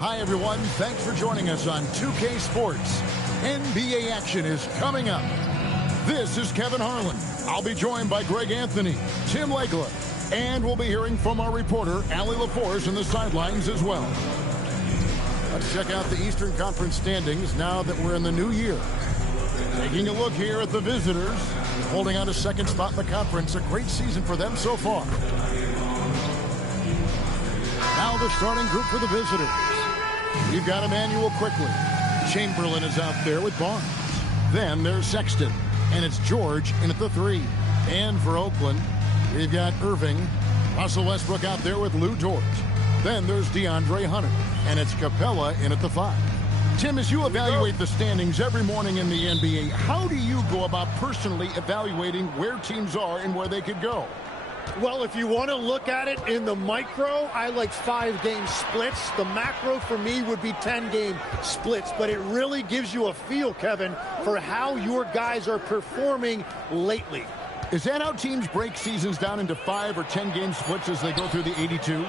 Hi, everyone. Thanks for joining us on 2K Sports. NBA action is coming up. This is Kevin Harlan. I'll be joined by Greg Anthony, Tim Legler, and we'll be hearing from our reporter, Allie LaForce, in the sidelines as well. Let's check out the Eastern Conference standings now that we're in the new year. Taking a look here at the visitors, holding on to second spot in the conference. A great season for them so far. Now the starting group for the visitors. You've got Emmanuel quickly. Chamberlain is out there with Barnes. Then there's Sexton, and it's George in at the 3. And for Oakland, we've got Erving, Russell Westbrook out there with Lou Dort. Then there's DeAndre Hunter, and it's Capella in at the 5. Tim, as you evaluate the standings every morning in the NBA, how do you go about personally evaluating where teams are and where they could go? Well, if you want to look at it in the micro, I like 5-game splits. The macro for me would be 10-game splits, but it really gives you a feel, Kevin, for how your guys are performing lately. Is that how teams break seasons down into 5 or 10-game splits as they go through the 82?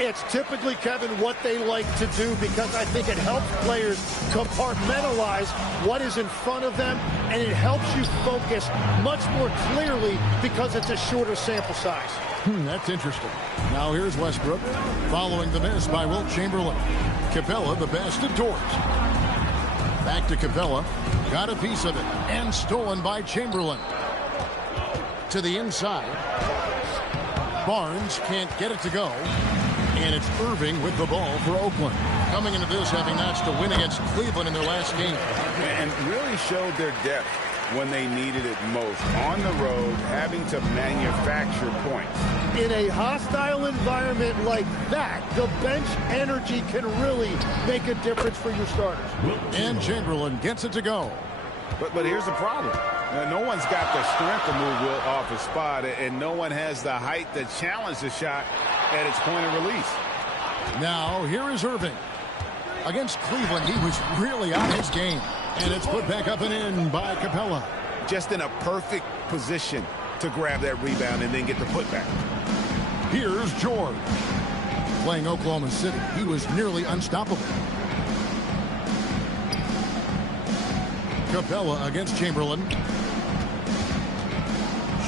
It's typically, Kevin, what they like to do because I think it helps players compartmentalize what is in front of them, and it helps you focus much more clearly because it's a shorter sample size. That's interesting. Now here's Westbrook following the miss by Wilt Chamberlain. Capella the best at Dort. Back to Capella. Got a piece of it and stolen by Chamberlain. To the inside. Barnes can't get it to go. And it's Erving with the ball for Oakland. Coming into this having notched a win against Cleveland in their last game. And really showed their depth when they needed it most. On the road, having to manufacture points. In a hostile environment like that, the bench energy can really make a difference for your starters. And Chamberlain gets it to go. But here's the problem. No one's got the strength to move Wilt off his spot, and no one has the height to challenge the shot at its point of release. Now, here is Erving. Against Cleveland, he was really on his game. And it's put back up and in by Capella. Just in a perfect position to grab that rebound and then get the putback. Here's George. Playing Oklahoma City, he was nearly unstoppable. Capella against Chamberlain.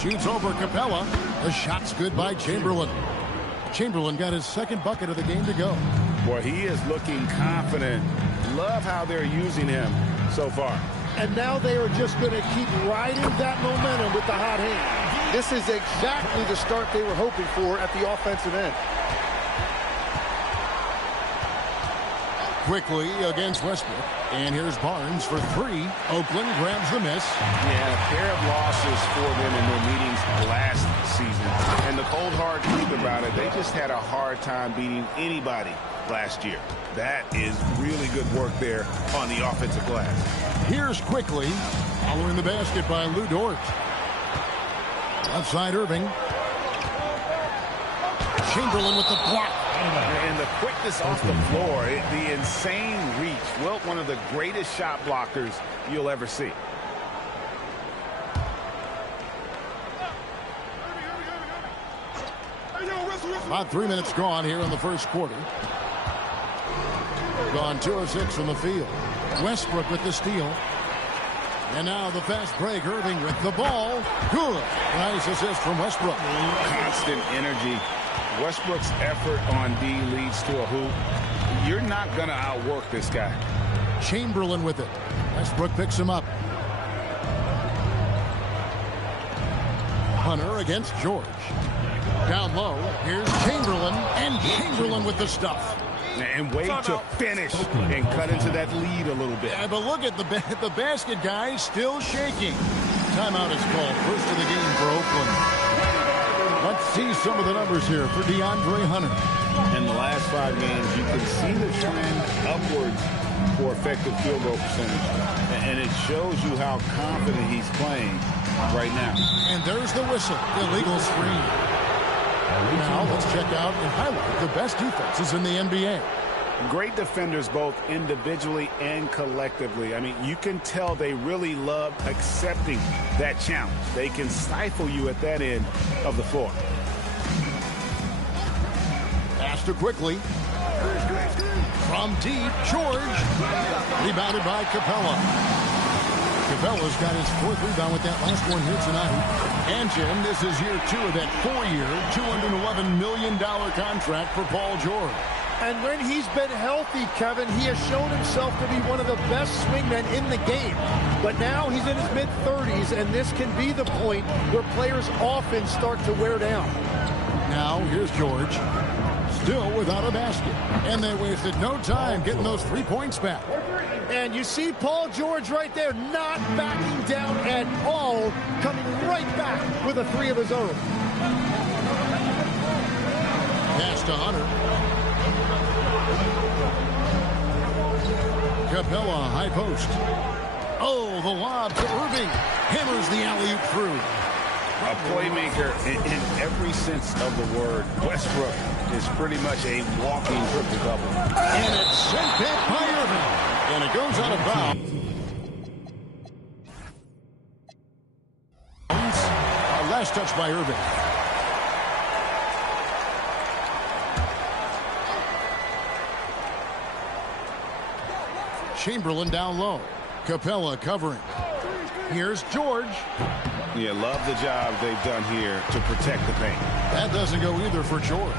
Shoots over Capella. The shot's good by Chamberlain. Chamberlain got his second bucket of the game to go. Boy, he is looking confident. Love how they're using him so far. And now they are just going to keep riding that momentum with the hot hand. This is exactly the start they were hoping for at the offensive end. Quickly against Westbrook. And here's Barnes for 3. Oakland grabs the miss. Yeah, a pair of losses for them in their meetings last season. And the cold hard truth about it, they just had a hard time beating anybody last year. That is really good work there on the offensive glass. Here's Quickly, following the basket by Lou Dort. Outside Erving. Chamberlain with the block. And the quickness off the floor, the insane reach. Wilt, one of the greatest shot blockers you'll ever see. About 3 minutes gone here in the first quarter. Gone 2 of 6 from the field. Westbrook with the steal. And now the fast break. Erving with the ball. Good. Nice assist from Westbrook. Constant energy. Westbrook's effort on D leads to a hoop. You're not going to outwork this guy. Chamberlain with it. Westbrook picks him up. Hunter against George. Down low. Here's Chamberlain. And Chamberlain with the stuff. And wait to finish and cut into that lead a little bit. Yeah, but look at the basket, guys, still shaking. Timeout is called. First of the game for Oakland. Let's see some of the numbers here for DeAndre Hunter. In the last 5 games, you can see the trend upwards for effective field goal percentage. And it shows you how confident he's playing right now. And there's the whistle, illegal screen. Now let's check out and highlight the best defenses in the NBA. Great defenders both individually and collectively. I mean, you can tell they really love accepting that challenge. They can stifle you at that end of the floor. Pass to Quickly. From deep, George. Rebounded by Capella. Capella's got his 4th rebound with that last one here tonight. And, Jim, this is year 2 of that 4-year, $211 million contract for Paul George. And when he's been healthy, Kevin, he has shown himself to be one of the best swingmen in the game. But now he's in his mid-30s, and this can be the point where players often start to wear down. Now, here's George. Still without a basket. And they wasted no time getting those 3 points back. And you see Paul George right there, not backing down at all, coming right back with a 3 of his own. Pass to Hunter. Capella, high post. Oh, the lob to Erving. Hammers the alley-oop through. A playmaker in every sense of the word. Westbrook is pretty much a walking triple-double. And it's sent back by Erving. And it goes out of bounds. Last touch by Erving. Chamberlain down low. Capella covering. Here's George. Yeah, love the job they've done here to protect the paint. That doesn't go either for George.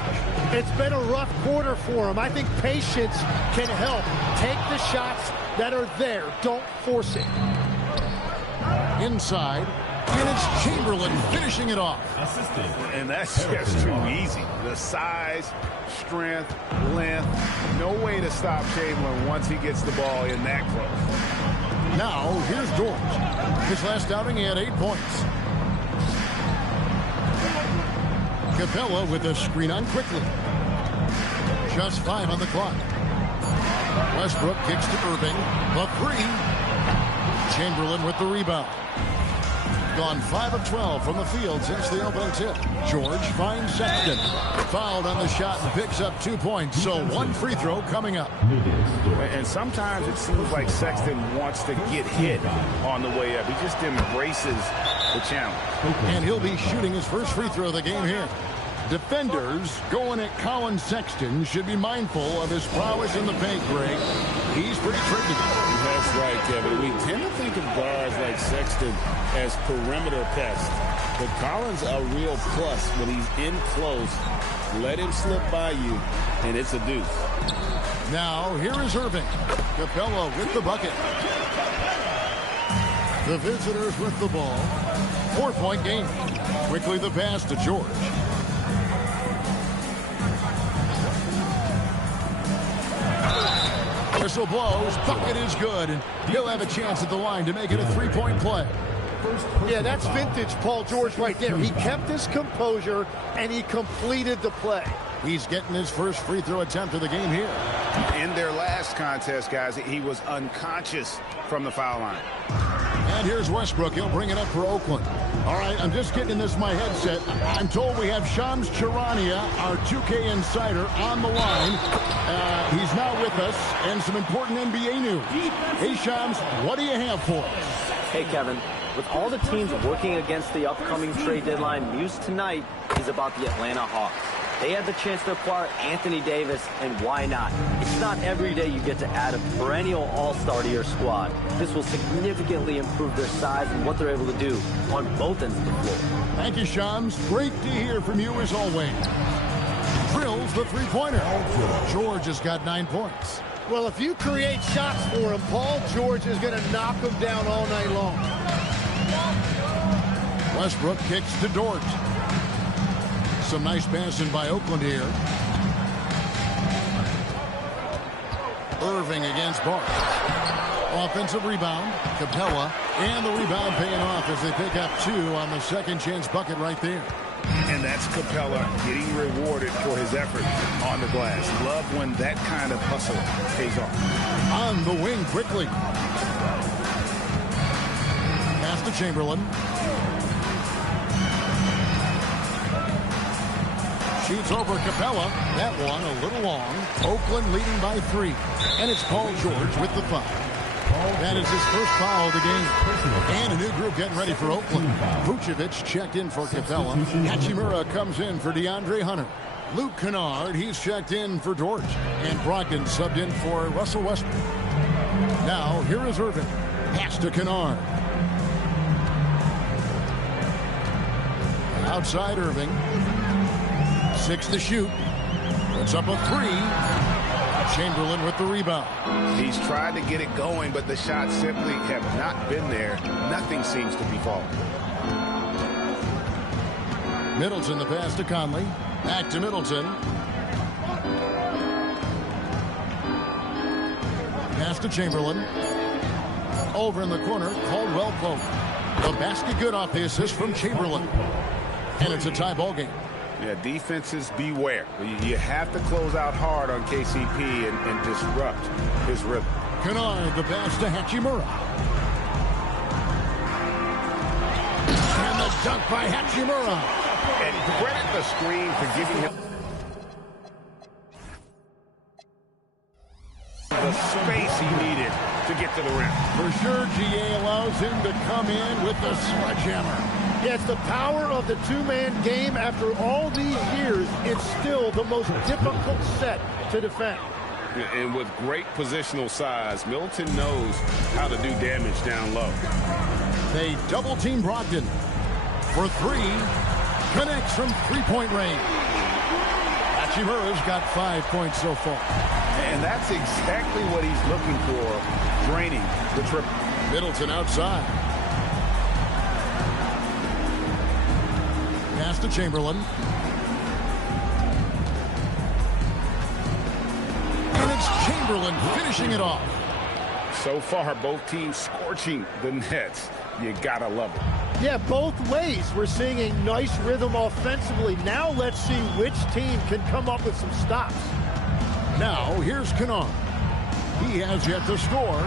It's been a rough quarter for him. I think patience can help. Take the shots that are there. Don't force it. Inside. And it's Chamberlain finishing it off. And that's just too easy. The size, strength, length. No way to stop Chamberlain once he gets the ball in that close. Now, here's George. His last outing, he had 8 points. Capella with a screen on quickly. Just 5 on the clock. Westbrook kicks to Erving. The 3. Chamberlain with the rebound. Gone 5 of 12 from the field since the opening tip. George finds Sexton. Fouled on the shot and picks up 2 points. So 1 free throw coming up. And sometimes it seems like Sexton wants to get hit on the way up. He just embraces the challenge. And he'll be shooting his first free throw of the game here. Defenders going at Colin Sexton should be mindful of his prowess in the paint, Greg. He's pretty tricky. That's right, Kevin. We tend to think of guards like Sexton as perimeter pests. But Collins a real plus when he's in close. Let him slip by you, and it's a deuce. Now, here is Erving. Capella with the bucket. The visitors with the ball. 4-point game. Quickly the pass to George. Whistle blows. Bucket is good. And he'll have a chance at the line to make it a 3-point play. Yeah, that's vintage Paul George right there. He kept his composure, and he completed the play. He's getting his first free throw attempt of the game here. In their last contest, guys, he was unconscious from the foul line. And here's Westbrook. He'll bring it up for Oakland. All right, I'm just getting this my headset. I'm told we have Shams Charania, our 2K insider, on the line. He's now with us, and some important NBA news. Hey, Shams, what do you have for us? Hey, Kevin. With all the teams working against the upcoming trade deadline, news tonight is about the Atlanta Hawks. They had the chance to acquire Anthony Davis, and why not? It's not every day you get to add a perennial all-star to your squad. This will significantly improve their size and what they're able to do on both ends of the floor. Thank you, Shams. Great to hear from you as always. Drills the three-pointer. George has got 9 points. Well, if you create shots for him, Paul George is going to knock him down all night long. Westbrook kicks to Dort. Some nice passing by Oakland here. Erving against Barnes. Offensive rebound. Capella. And the rebound paying off as they pick up 2 on the second chance bucket right there. And that's Capella getting rewarded for his effort on the glass. Love when that kind of hustle pays off. On the wing quickly. Pass to Chamberlain. Shoots over Capella. That one a little long. Oakland leading by 3. And it's Paul George with the foul. That is his first foul of the game. And a new group getting ready for Oakland. Vucevic checked in for Capella. Hachimura comes in for DeAndre Hunter. Luke Kennard, he's checked in for George. And Brogdon subbed in for Russell Westbrook. Now, here is Erving. Pass to Kennard. Outside Erving. 6 to shoot. Puts up a 3. Chamberlain with the rebound. He's tried to get it going, but the shots simply have not been there. Nothing seems to be falling. Middleton the pass to Conley. Back to Middleton. Pass to Chamberlain. Over in the corner, Caldwell Pope. The basket good off the assist from Chamberlain. And it's a tie ball game. Yeah, defenses beware. You have to close out hard on KCP and disrupt his rhythm. Kennard the pass to Hachimura. And the dunk by Hachimura. And credit the screen for giving him the space he needed to get to the rim. For sure, GA allows him to come in with the sledgehammer. Yeah, it's the power of the two-man game. After all these years, it's still the most difficult set to defend. And with great positional size, Middleton knows how to do damage down low. They double-team Brogdon for 3. Connects from three-point range. Hachimura's got 5 points so far. And that's exactly what he's looking for, draining the triple. Middleton outside. Pass to Chamberlain. And it's Chamberlain finishing it off. So far, both teams scorching the Nets. You gotta love it. Yeah, both ways. We're seeing a nice rhythm offensively. Now let's see which team can come up with some stops. Now, here's Kennard. He has yet to score.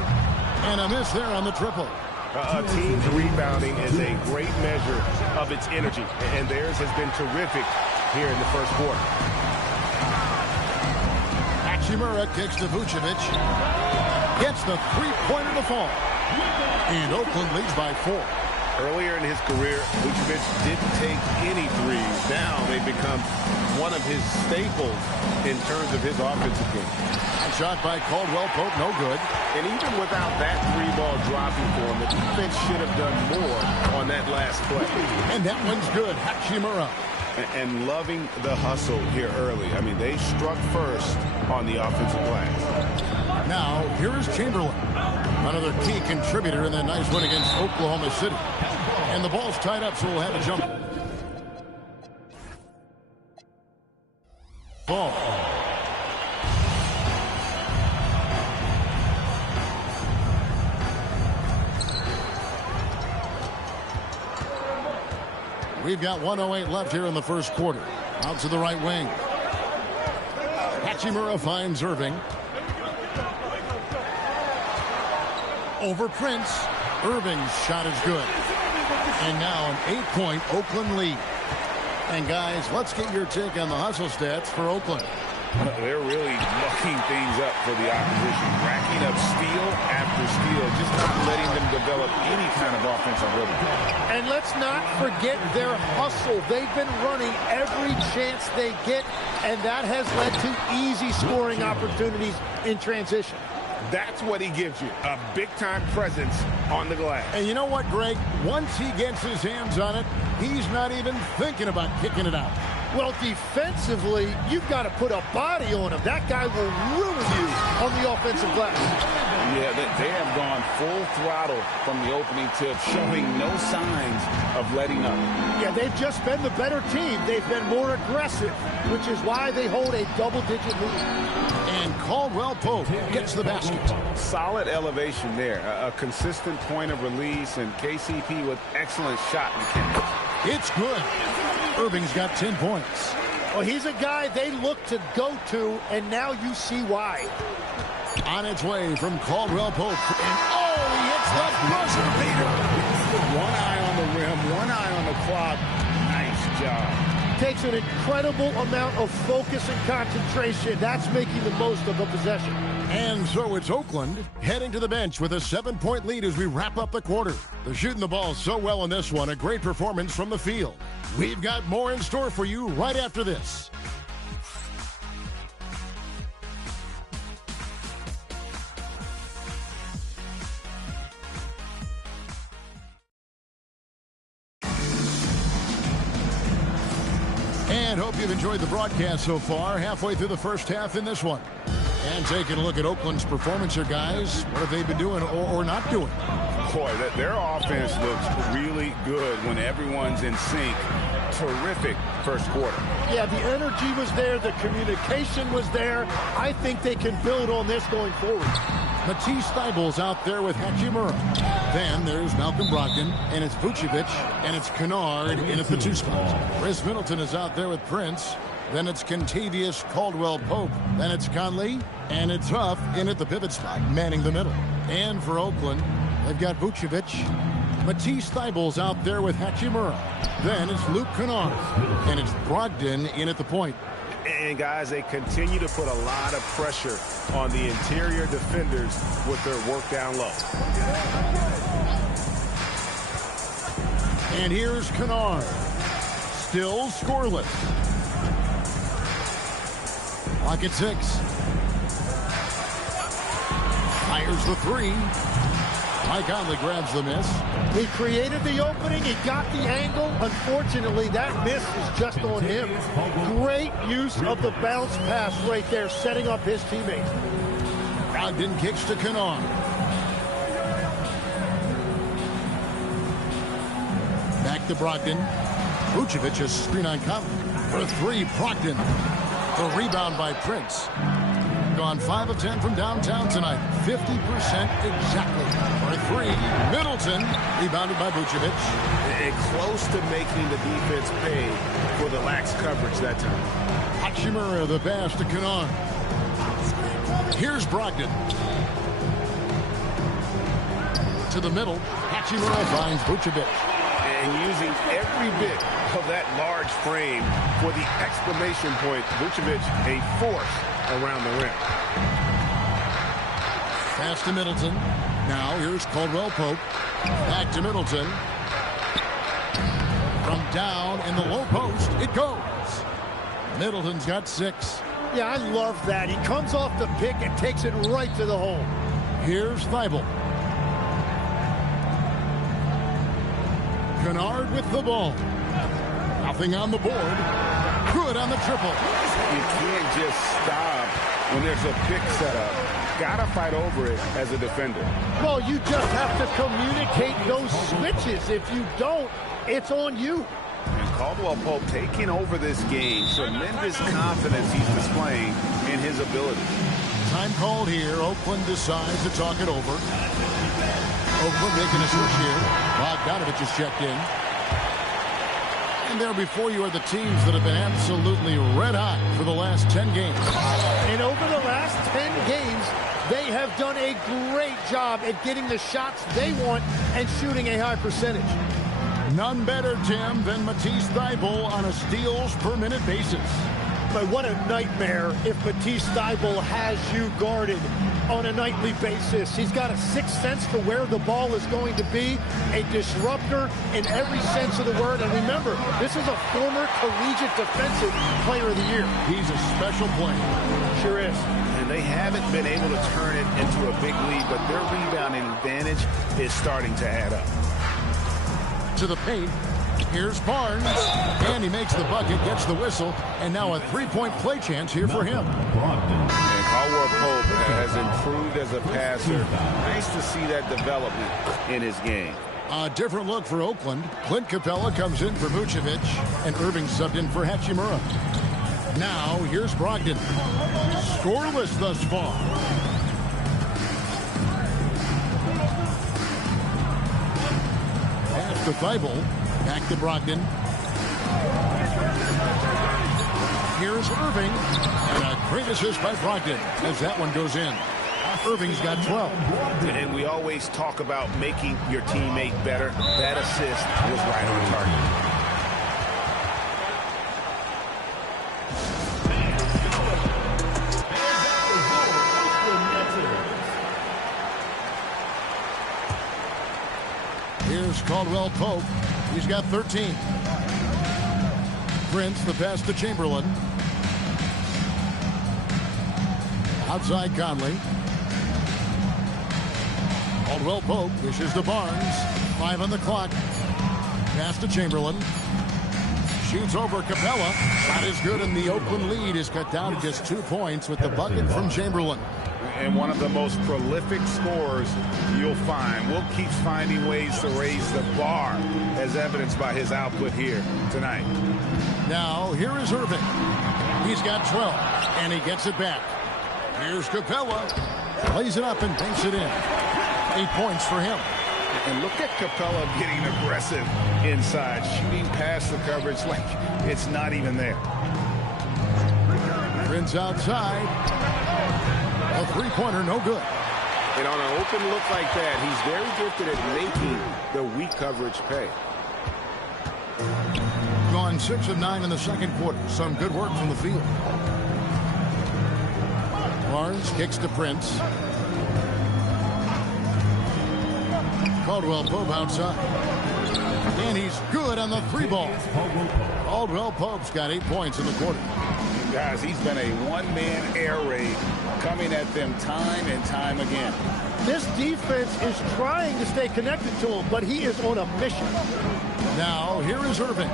And a miss there on the triple. A team's rebounding is a great measure of its energy. And theirs has been terrific here in the first quarter. Hachimura kicks to Vucevic. Gets the three-pointer to fall. And Oakland leads by 4. Earlier in his career, Vucevic didn't take any threes. Now they become one of his staples in terms of his offensive game. Shot by Caldwell Pope, no good. And even without that 3-ball dropping for him, the defense should have done more on that last play. And that one's good. Hachimura. And loving the hustle here early. I mean, they struck first on the offensive glass. Now, here is Chamberlain. Another key contributor in that nice win against Oklahoma City. And the ball's tied up, so we'll have a jump. Ball. We've got 1:08 left here in the first quarter. Out to the right wing. Hachimura finds Erving. Over Prince. Erving's shot is good. And now an 8-point Oakland lead. And guys, let's get your take on the hustle stats for Oakland. They're really mucking things up for the opposition, racking up steal after steal, just not letting them develop any kind of offensive rhythm. And let's not forget their hustle. They've been running every chance they get, and that has led to easy scoring opportunities in transition. That's what he gives you, a big-time presence on the glass. And you know what, Greg? Once he gets his hands on it, he's not even thinking about kicking it out. Well, defensively, you've got to put a body on him. That guy will ruin you on the offensive glass. Yeah, they have gone full throttle from the opening tip, showing no signs of letting up. Yeah, they've just been the better team. They've been more aggressive, which is why they hold a double-digit lead. And Caldwell Pope gets the basket. Solid elevation there, a consistent point of release, and KCP with excellent shot mechanics. It's good. Erving's got 10 points. Well, he's a guy they look to go to, and now you see why. On its way from Caldwell Pope. And he hits the buzzer beater. One eye on the rim, one eye on the clock. Nice job. Takes an incredible amount of focus and concentration. That's making the most of a possession. And so it's Oakland heading to the bench with a 7-point lead as we wrap up the quarter. They're shooting the ball so well in this one. A great performance from the field. We've got more in store for you right after this. enjoyed the broadcast so far. Halfway through the first half in this one. And taking a look at Oakland's performance here, guys. What have they been doing or not doing? Boy, their offense looks really good when everyone's in sync. Terrific first quarter. Yeah, the energy was there. The communication was there. I think they can build on this going forward. Matisse Thybulle's out there with Hachimura. Then there's Malcolm Brogdon, and it's Vucevic, and it's Kennard in at the 2 spot. Chris Middleton is out there with Prince. Then it's Kentavious Caldwell-Pope. Then it's Conley, and it's Huff in at the pivot spot, manning the middle. And for Oakland, they've got Vucevic. Matisse Thybulle's out there with Hachimura. Then it's Luke Kennard, and it's Brogdon in at the point. And, guys, they continue to put a lot of pressure on the interior defenders with their work down low. And here's Kennard. Still scoreless. Clock at 6. Fires the 3. Mike Conley grabs the miss. He created the opening. He got the angle. Unfortunately, that miss is just on him. Great use of the bounce pass right there, setting up his teammates. Brogdon kicks to Kennard. Back to Brogdon. Vucevic a screen on Conley. For 3, Brogdon. The rebound by Prince. Gone 5 of 10 from downtown tonight. 50% exactly. For 3, Middleton. Rebounded by Vucevic. And close to making the defense pay for the lax coverage that time. Hachimura the pass to Kennard. Here's Brogdon. To the middle. Hachimura finds Vucevic. And using every bit of that large frame for the exclamation point. Vucevic a force around the rim. Pass to Middleton. Now here's Caldwell-Pope. Back to Middleton. From down in the low post, it goes. Middleton's got 6. Yeah, I love that. He comes off the pick and takes it right to the hole. Here's Thybulle. Kennard with the ball. Nothing on the board. Good on the triple. You can't just stop when there's a pick set up. Gotta fight over it as a defender. Well, you just have to communicate those switches. If you don't, it's on you. And Caldwell-Pope taking over this game. Tremendous confidence he's displaying in his ability. Time called here. Oakland decides to talk it over. Oakland making a switch here. Bogdanovich is checked in. And there before you are the teams that have been absolutely red hot for the last 10 games. And over the last 10 games, they have done a great job at getting the shots they want and shooting a high percentage. None better, Tim, than Matisse Thybulle on a steals per minute basis. But what a nightmare if Matisse Thybulle has you guarded on a nightly basis. He's got a sixth sense for where the ball is going to be, a disruptor in every sense of the word. And remember, this is a former collegiate defensive player of the year. He's a special player. Sure is. And they haven't been able to turn it into a big lead, but their rebounding advantage is starting to add up. To the paint. Here's Barnes, and he makes the bucket, gets the whistle, and now a three-point play chance here for him. And Caldwell-Pope has improved as a passer. Nice to see that development in his game. A different look for Oakland. Clint Capella comes in for Vucevic, and Erving subbed in for Hachimura. Now, here's Brogdon. Scoreless thus far. Pass to Thybulle. Back to Brogdon. Here's Erving. And a great assist by Brogdon as that one goes in. Erving's got 12. And we always talk about making your teammate better. That assist was right on target. Here's Caldwell-Pope. He's got 13. Prince, the pass to Chamberlain. Outside Conley. Caldwell-Pope dishes to Barnes. 5 on the clock. Pass to Chamberlain. Shoots over Capella. Shot is good, and the Oakland lead is cut down to just 2 points with the bucket from Chamberlain. And one of the most prolific scorers you'll find. Wilt keeps finding ways to raise the bar, as evidenced by his output here tonight. Now, here is Erving. He's got 12, and he gets it back. Here's Capella. Plays it up and banks it in. 8 points for him. And look at Capella getting aggressive inside, shooting past the coverage like it's not even there. Prince outside. A three-pointer, no good. And on an open look like that, he's very gifted at making the weak coverage pay. Gone 6 of 9 in the second quarter. Some good work from the field. Barnes kicks to Prince. Caldwell Pope outside. And he's good on the three ball. Caldwell Pope's got 8 points in the quarter. Guys, he's been a one-man air raid coming at them time and time again. This defense is trying to stay connected to him, but he is on a mission. Now, here is Erving.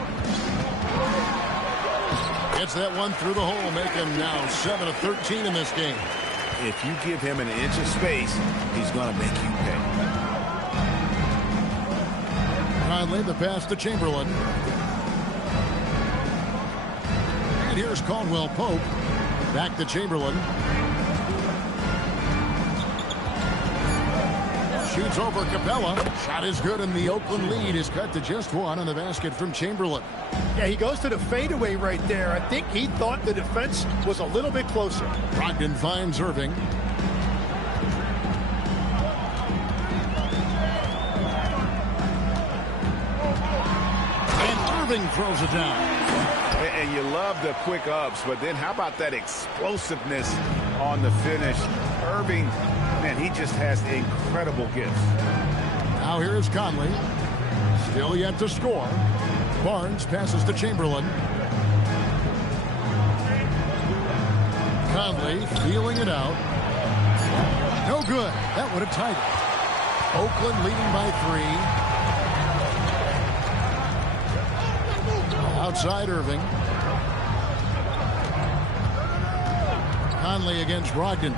Gets that one through the hole, making now 7 of 13 in this game. If you give him an inch of space, he's going to make you pay. Conley, the pass to Chamberlain. And here's Caldwell Pope. Back to Chamberlain. Shoots over Capella. Shot is good, and the Oakland lead is cut to just 1 on the basket from Chamberlain. Yeah, he goes to the fadeaway right there. I think he thought the defense was a little bit closer. Brogdon finds Erving. And Erving throws it down. And you love the quick ups, but then how about that explosiveness on the finish? Erving, man, he just has incredible gifts. Now here's Conley. Still yet to score. Barnes passes to Chamberlain. Conley feeling it out. No good. That would have tied it. Oakland leading by 3. Outside Erving. Conley against Brogdon.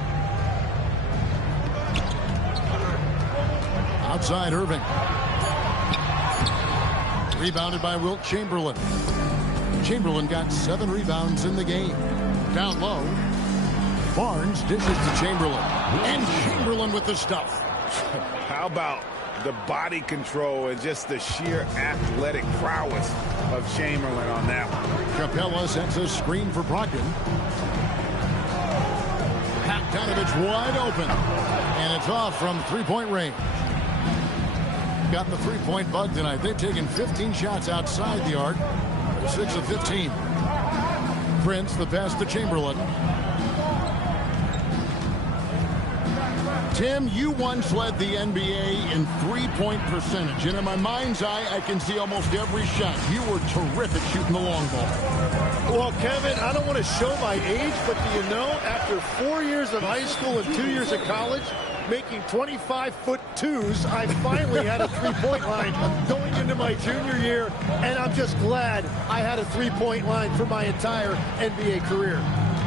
Outside Erving. Rebounded by Wilt Chamberlain. Chamberlain got 7 rebounds in the game. Down low. Barnes dishes to Chamberlain. And Chamberlain with the stuff. How about the body control and just the sheer athletic prowess of Chamberlain on that one? Capella sets a screen for Brogdon. Bogdanovich wide open. And it's off from three-point range. Got the three-point bug tonight. They've taken 15 shots outside the arc. 6 of 15. Prince, the pass to Chamberlain. Tim, you once led the NBA in three-point percentage. And in my mind's eye, I can see almost every shot. You were terrific shooting the long ball. Well, Kevin, I don't want to show my age, but do you know, after 4 years of high school and 2 years of college, making 25-foot twos, I finally had a three-point line going into my junior year, and I'm just glad I had a three-point line for my entire NBA career.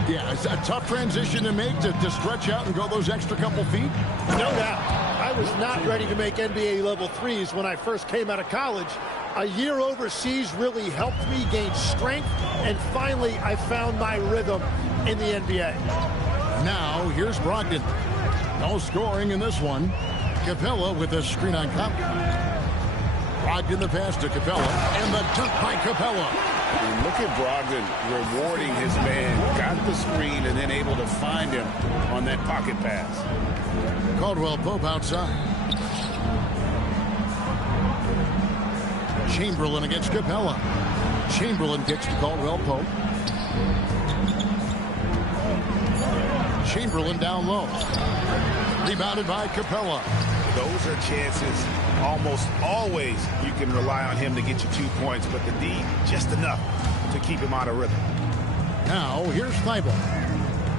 Yeah, it's a tough transition to make to stretch out and go those extra couple feet. No doubt. I was not ready to make NBA level threes when I first came out of college. A year overseas really helped me gain strength, and finally I found my rhythm in the NBA. Now, here's Brogdon. No scoring in this one. Capella with a screen on Conley. Brogdon the pass to Capella, and the dunk by Capella. And look at Brogdon rewarding his man. Got the screen and then able to find him on that pocket pass. Caldwell Pope outside. Chamberlain against Capella. Chamberlain kicks to Caldwell Pope. Chamberlain down low. Rebounded by Capella. Those are chances almost always you can rely on him to get you 2 points, but the D just enough to keep him out of rhythm. Now here's Thibault.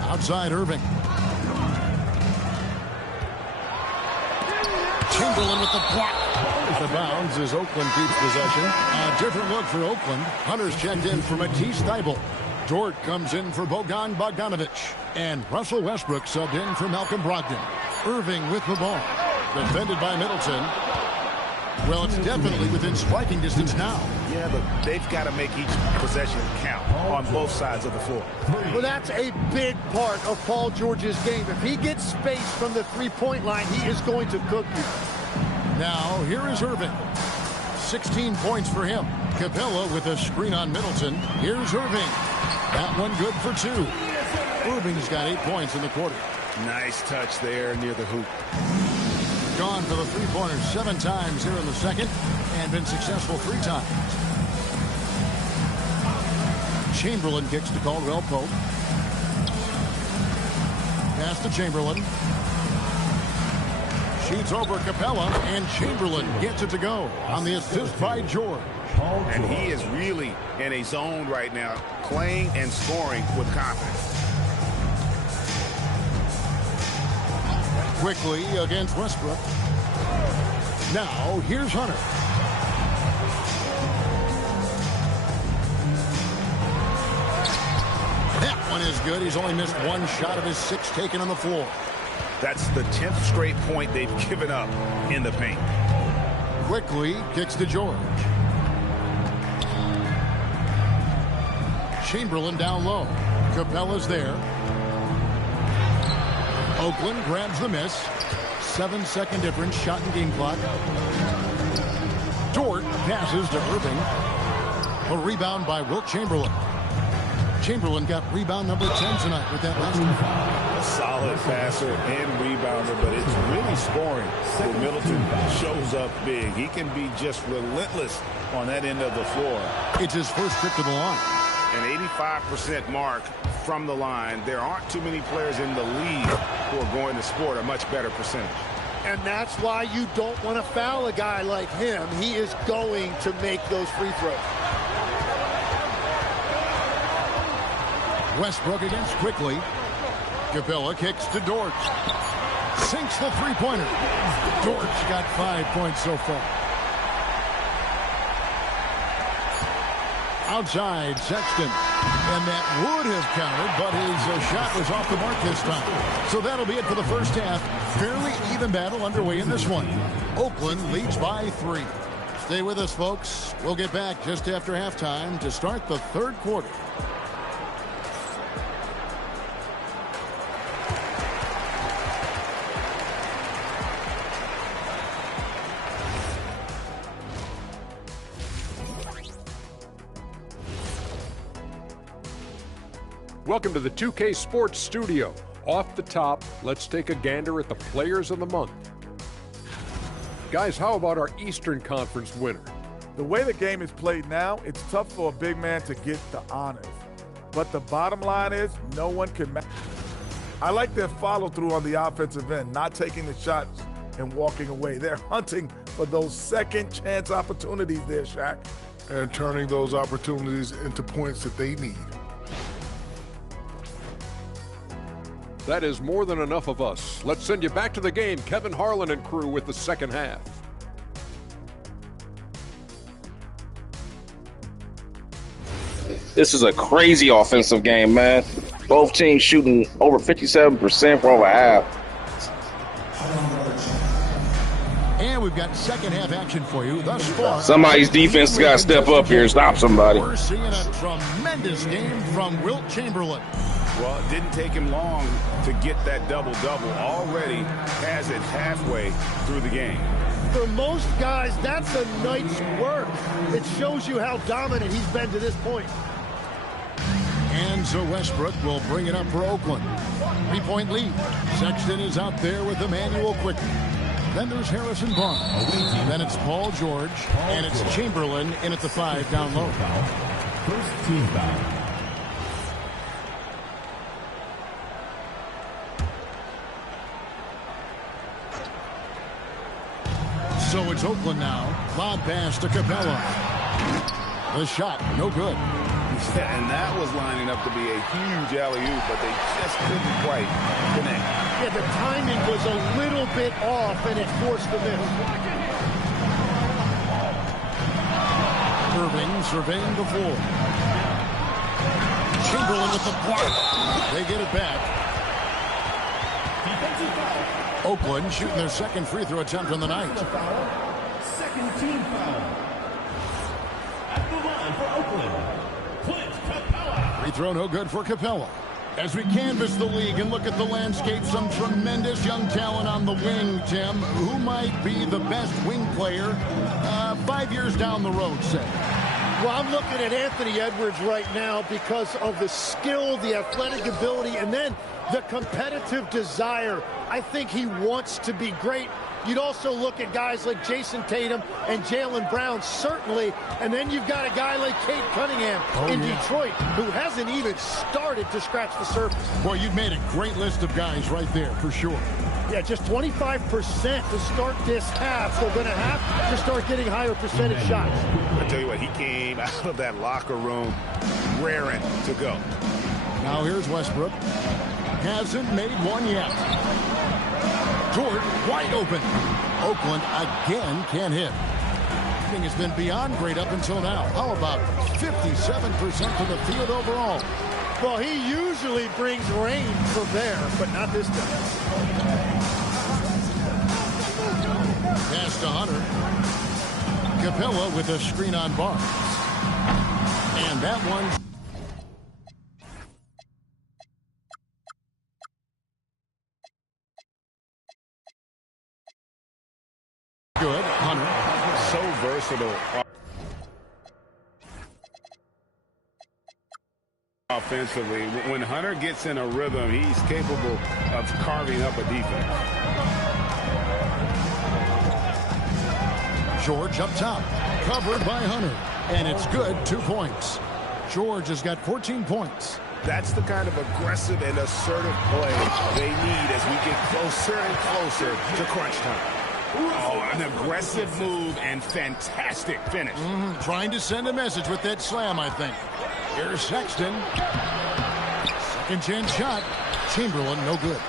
Outside Erving. Chamberlain with the block. The bounds as Oakland keeps possession. A different look for Oakland. Hunter's checked in for Matisse Thybulle. Dort comes in for Bogan Bogdanovic. And Russell Westbrook subbed in for Malcolm Brogdon. Erving with the ball. Defended by Middleton. Well, it's definitely within striking distance now. Yeah, but they've got to make each possession count on both sides of the floor. Well, that's a big part of Paul George's game. If he gets space from the three-point line, he is going to cook you. Now, here is Erving. 16 points for him. Capella with a screen on Middleton. Here's Erving. That one good for 2. Erving's got 8 points in the quarter. Nice touch there near the hoop. Gone for the three-pointers 7 times here in the second and been successful 3 times. Chamberlain kicks to Caldwell Pope. Pass to Chamberlain. Shoots over Capella, and Chamberlain gets it to go on the assist by George. And he is really in a zone right now, playing and scoring with confidence. Quickly against Westbrook. Now, here's Hunter. That one is good. He's only missed 1 shot of his 6 taken on the floor. That's the 10th straight point they've given up in the paint. Quickly kicks to George. Chamberlain down low. Capella's there. Oakland grabs the miss. 7-second difference, shot and game clock. Dort passes to Erving. A rebound by Wilt Chamberlain. Chamberlain got rebound number 10 tonight with that last one. A solid passer and rebounder, but it's really scoring when Middleton shows up big. He can be just relentless on that end of the floor. It's his first trip to the line. An 85% mark from the line. There aren't too many players in the league who are going to score a much better percentage. And that's why you don't want to foul a guy like him. He is going to make those free throws. Westbrook against Quickly. Capella kicks to Dort. Sinks the three-pointer. Dort's got 5 points so far. Outside, Sexton. And that would have counted, but his shot was off the mark this time. So that'll be it for the first half. Fairly even battle underway in this one. Oakland leads by 3. Stay with us, folks. We'll get back just after halftime to start the third quarter. Welcome to the 2K Sports Studio. Off the top, let's take a gander at the Players of the Month. Guys, how about our Eastern Conference winner? The way the game is played now, it's tough for a big man to get the honors. But the bottom line is, no one can match. I like their follow-through on the offensive end, not taking the shots and walking away. They're hunting for those second-chance opportunities there, Shaq. And turning those opportunities into points that they need. That is more than enough of us. Let's send you back to the game, Kevin Harlan and crew with the second half. This is a crazy offensive game, man. Both teams shooting over 57% for over half. And we've got second half action for you thus far. Somebody's defense got to step up here and stop somebody. We're seeing a tremendous game from Wilt Chamberlain. Well, it didn't take him long to get that double-double. Already has it halfway through the game. For most guys, that's a night's work. It shows you how dominant he's been to this point. And so Westbrook will bring it up for Oakland. 3-point lead. Sexton is out there with Emmanuel Quickly. Then there's Harrison Barnes. Then it's Paul George. And it's Chamberlain in at the 5 down low. First team foul. So it's Oakland now. Lob pass to Capella. The shot, no good. Yeah, and that was lining up to be a huge alley-oop, but they just couldn't quite connect. Yeah, the timing was a little bit off, and it forced the miss. Erving surveying the floor. Chamberlain with the block. They get it back. Oakland shooting their second free throw attempt on the night. Second team foul. At the line for Oakland, Clint Capella. Free throw no good for Capella. As we canvass the league and look at the landscape, some tremendous young talent on the wing, Tim. Who might be the best wing player 5 years down the road, say? Well, I'm looking at Anthony Edwards right now because of the skill, the athletic ability, and then the competitive desire. I think he wants to be great. You'd also look at guys like Jason Tatum and Jaylen Brown, certainly. And then you've got a guy like Cade Cunningham in Detroit, who hasn't even started to scratch the surface. Boy, you've made a great list of guys right there, for sure. Yeah, just 25% to start this half. So going to have to start getting higher percentage shots. I tell you what, he came out of that locker room raring to go. Now here's Westbrook. Hasn't made one yet. George wide open. Oakland again can't hit. Shooting has been beyond great up until now. How about 57% from the field overall? Well, he usually brings rain from there, but not this time. Pass to Hunter. Capella with a screen on Barnes. And that one. Good. Hunter. So versatile offensively. When Hunter gets in a rhythm, he's capable of carving up a defense. George up top. Covered by Hunter. And it's good. 2 points. George has got 14 points. That's the kind of aggressive and assertive play they need as we get closer and closer to crunch time. Oh, an aggressive move and fantastic finish. Trying to send a message with that slam, I think. Here's Sexton. Second chance shot. Chamberlain, no good.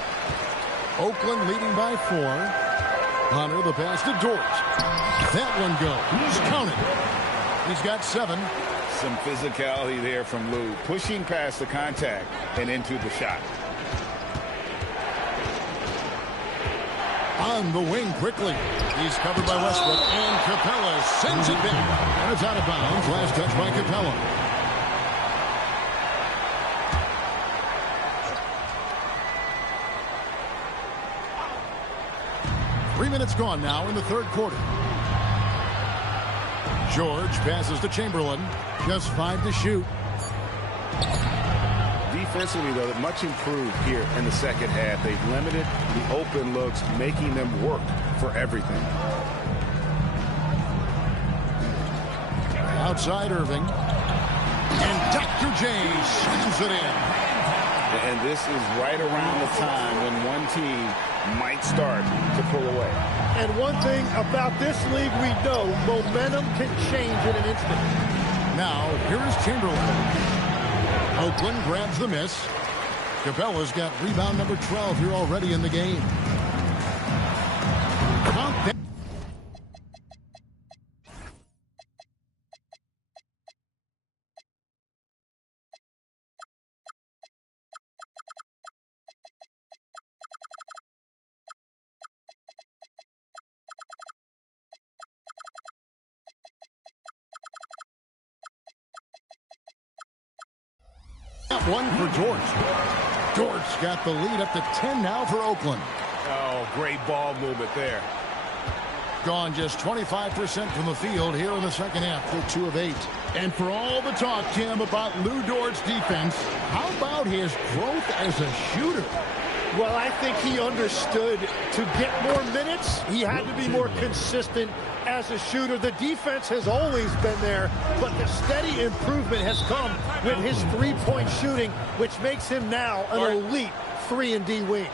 Oakland leading by 4. Hunter, the pass to George. That one goes. Counted. He's got 7. Some physicality there from Lou. Pushing past the contact and into the shot. On the wing quickly. He's covered by Westbrook. And Capella sends it back. And it's out of bounds. Last touch by Capella. Three minutes gone now in the third quarter. George passes to Chamberlain. Just 5 to shoot. Defensively, though, much improved here in the second half. They've limited the open looks, making them work for everything. Outside Erving. And Dr. J slams it in. And this is right around the time when one team might start to pull away. And one thing about this league we know, momentum can change in an instant. Now, here is Chamberlain. Oakland grabs the miss. Capella's got rebound number 12 here already in the game. Count that. One for George. George got the lead up to 10 now for Oakland. Oh, great ball movement there. Gone just 25% from the field here in the second half. They're 2 of 8. And for all the talk, Tim, about Lou Dort's defense, how about his growth as a shooter? Well, I think he understood to get more minutes, he had to be more consistent as a shooter. The defense has always been there, but the steady improvement has come with his three-point shooting, which makes him now an elite 3-and-D wing.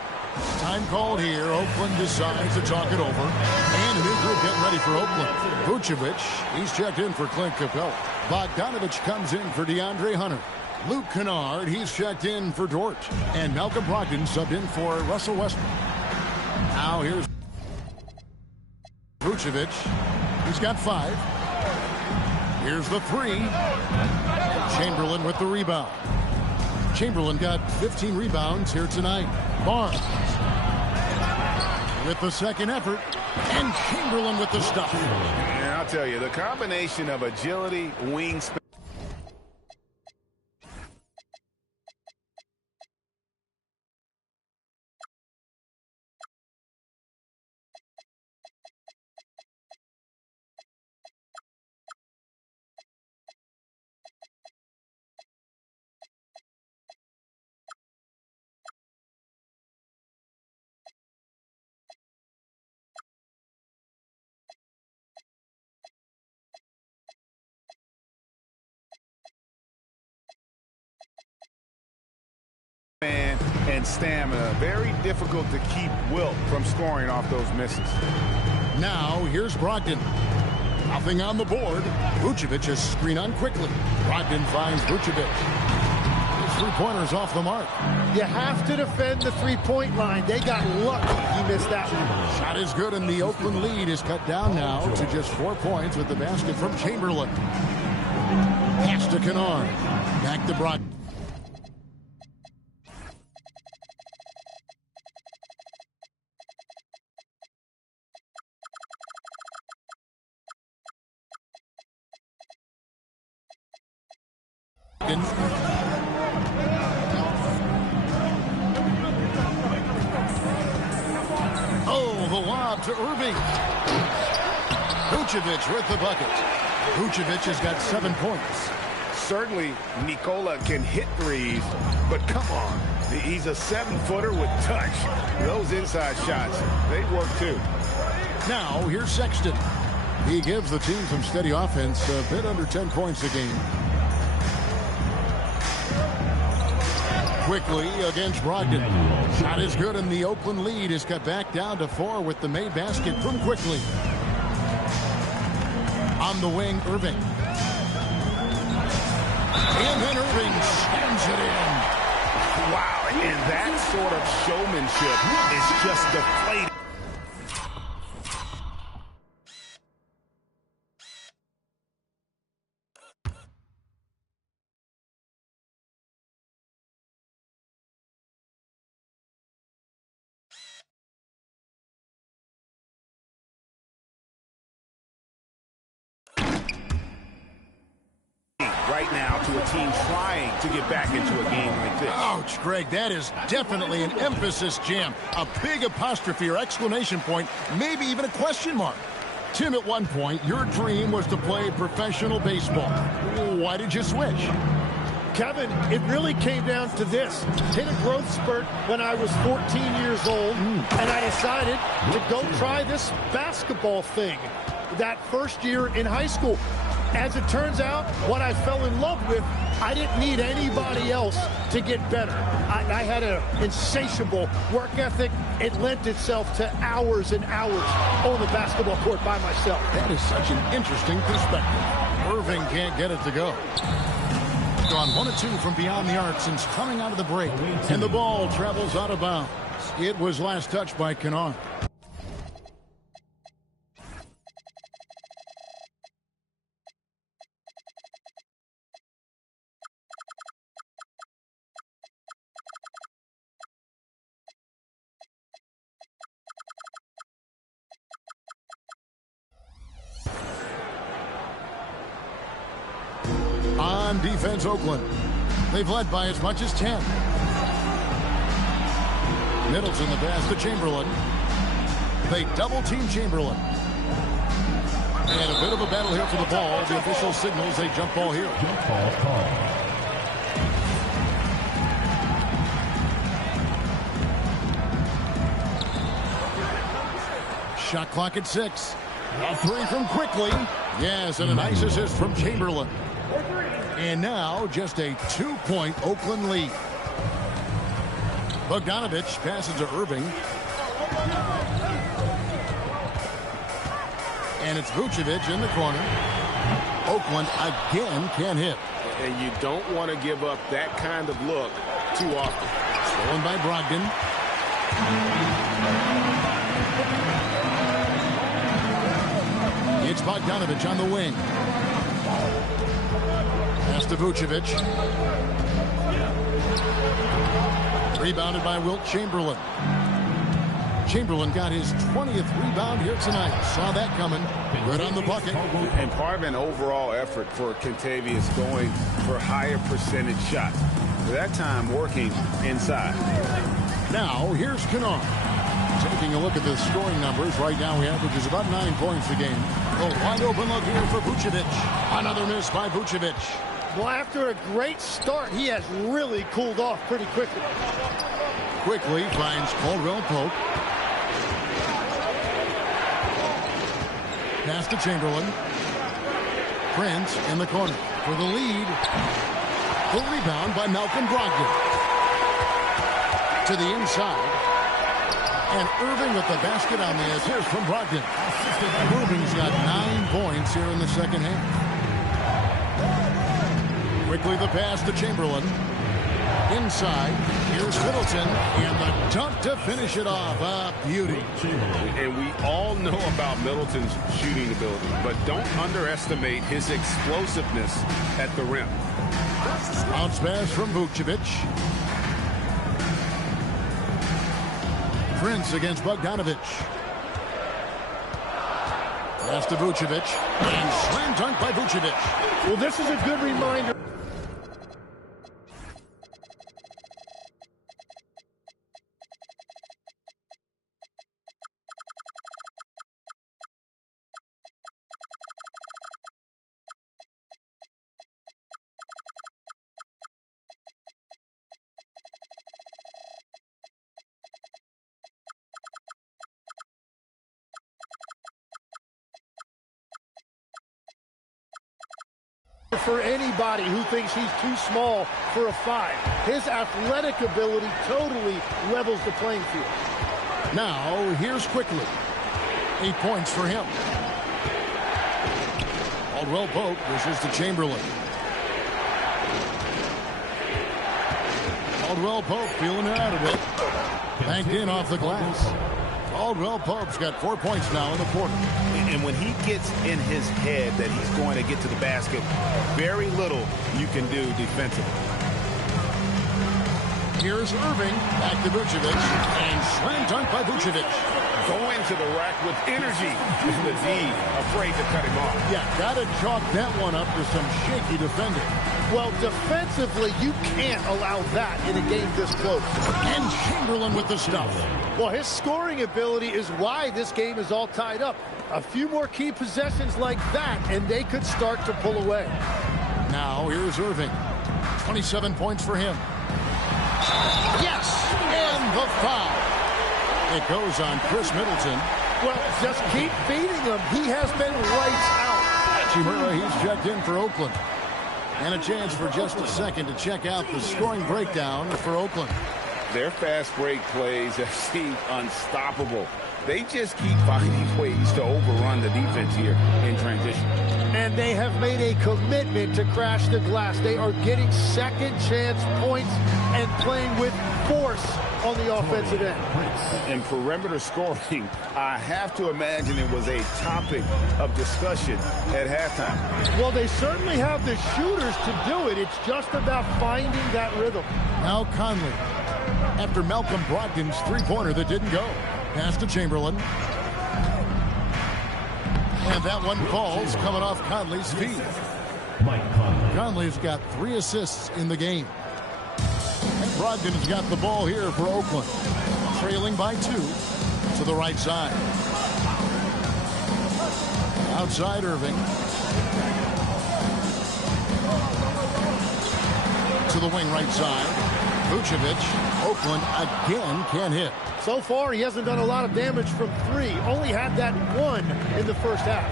Time called here. Oakland decides to talk it over. And a new group getting ready for Oakland. Vucevic, he's checked in for Clint Capella. Bogdanovich comes in for DeAndre Hunter. Luke Kennard, he's checked in for Dort. And Malcolm Brogdon subbed in for Russell Westbrook. Now here's Vucevic. He's got 5. Here's the 3. Chamberlain with the rebound. Chamberlain got 15 rebounds here tonight. Barnes with the second effort. And Chamberlain with the stuff. And I'll tell you, the combination of agility, wingspan. And stamina. Very difficult to keep Wilt from scoring off those misses. Now here's Brogdon. Nothing on the board. Vucevic is screen on quickly. Brogdon finds Vucevic. His three-pointer's off the mark. You have to defend the three-point line. They got lucky he missed that one. Shot is good, and the Oakland lead is cut down now to just 4 points with the basket from Chamberlain. Pass to Kennard. Back to Brogdon. Oh, the lob to Erving. Vucevic with the bucket. Vucevic has got 7 points. Certainly, Nikola can hit threes, but come on. He's a 7-footer with touch. Those inside shots, they work too. Now, here's Sexton. He gives the team some steady offense, a bit under 10 points a game. Quickly against Brogdon. Shot is good, and the Oakland lead is cut back down to 4 with the made basket from Quickly. On the wing, Erving. And then Erving slams it in. Wow, and that sort of showmanship is just deflating. Right now to a team trying to get back into a game like this. Ouch, Greg, that is definitely an emphasis jam. A big apostrophe or exclamation point, maybe even a question mark. Tim, at one point, your dream was to play professional baseball. Why did you switch? Kevin, it really came down to this. Hit a growth spurt when I was 14 years old, and I decided to go try this basketball thing that first year in high school. As it turns out, what I fell in love with, I didn't need anybody else to get better. I had an insatiable work ethic. It lent itself to hours and hours on the basketball court by myself. That is such an interesting perspective. Erving can't get it to go. Gone 1 of 2 from beyond the arc since coming out of the break. And the ball travels out of bounds. It was last touched by Kennard. On defense, Oakland. They've led by as much as 10. Middleton the pass to Chamberlain. They double-team Chamberlain. And a bit of a battle here for the ball. The official signals a jump ball here. Jump ball call. Shot clock at 6. A 3 from Quickly. Yes, and a nice assist from Chamberlain. And now just a 2-point Oakland lead. Bogdanovich passes to Erving. And it's Vucevic in the corner. Oakland again can't hit. And you don't want to give up that kind of look too often. Stolen by Brogdon. It's Bogdanovich on the wing. Pass to Vucevic. Rebounded by Wilt Chamberlain. Chamberlain got his 20th rebound here tonight. Saw that coming. Good on the bucket. And part of an overall effort for Kentavious going for higher percentage shots. That time working inside. Now, here's Kennard. Taking a look at the scoring numbers. Right now, he averages about 9 points a game. A wide open look here for Vucevic. Another miss by Vucevic. Well, after a great start, he has really cooled off pretty quickly. Quickly finds Caldwell Pope. Pass to Chamberlain. Prince in the corner for the lead. The rebound by Malcolm Brogdon. To the inside. And Erving with the basket on the assist from Brogdon. Erving's got 9 points here in the second half. Quickly the pass to Chamberlain. Inside, here's Middleton, and the dunk to finish it off. A beauty. And we all know about Middleton's shooting ability, but don't underestimate his explosiveness at the rim. Bounce pass from Vucevic. Prince against Bogdanovich. Pass to Vucevic, and slam dunk by Vucevic. Well, this is a good reminder. For anybody who thinks he's too small for a 5. His athletic ability totally levels the playing field. Now, here's Quickly. 8 points for him. Caldwell Pope pushes to Chamberlain. Caldwell Pope feeling it out a bit. Banked in off the glass. Caldwell Pope's got 4 points now in the quarter. And when he gets in his head that he's going to get to the basket, very little you can do defensively. Here's Erving, back to Vucevic, and slam dunk by Vucevic. Going to the rack with energy. The D afraid to cut him off. Yeah, got to chalk that one up to some shaky defending. Well, defensively, you can't allow that in a game this close. And Chamberlain with the stuff. Well, his scoring ability is why this game is all tied up. A few more key possessions like that, and they could start to pull away. Now, here's Erving. 27 points for him. Yes! And the foul. It goes on Chris Middleton. Well, just keep feeding him. He has been lights out. Chimera, he's checked in for Oakland. And a chance for just a second to check out the scoring breakdown for Oakland. Their fast break plays have seemed unstoppable. They just keep finding ways to overrun the defense here in transition. And they have made a commitment to crash the glass. They are getting second chance points and playing with force on the offensive end. And perimeter scoring, I have to imagine it was a topic of discussion at halftime. Well, they certainly have the shooters to do it. It's just about finding that rhythm. Now Conley, after Malcolm Brogdon's three-pointer that didn't go. Pass to Chamberlain. And that one falls coming off Conley's feet. Conley's got 3 assists in the game. And Brogdon's got the ball here for Oakland. Trailing by 2 to the right side. Outside Erving. To the wing right side. Vucevic. Oakland again can't hit. So far, he hasn't done a lot of damage from 3. Only had that 1 in the first half.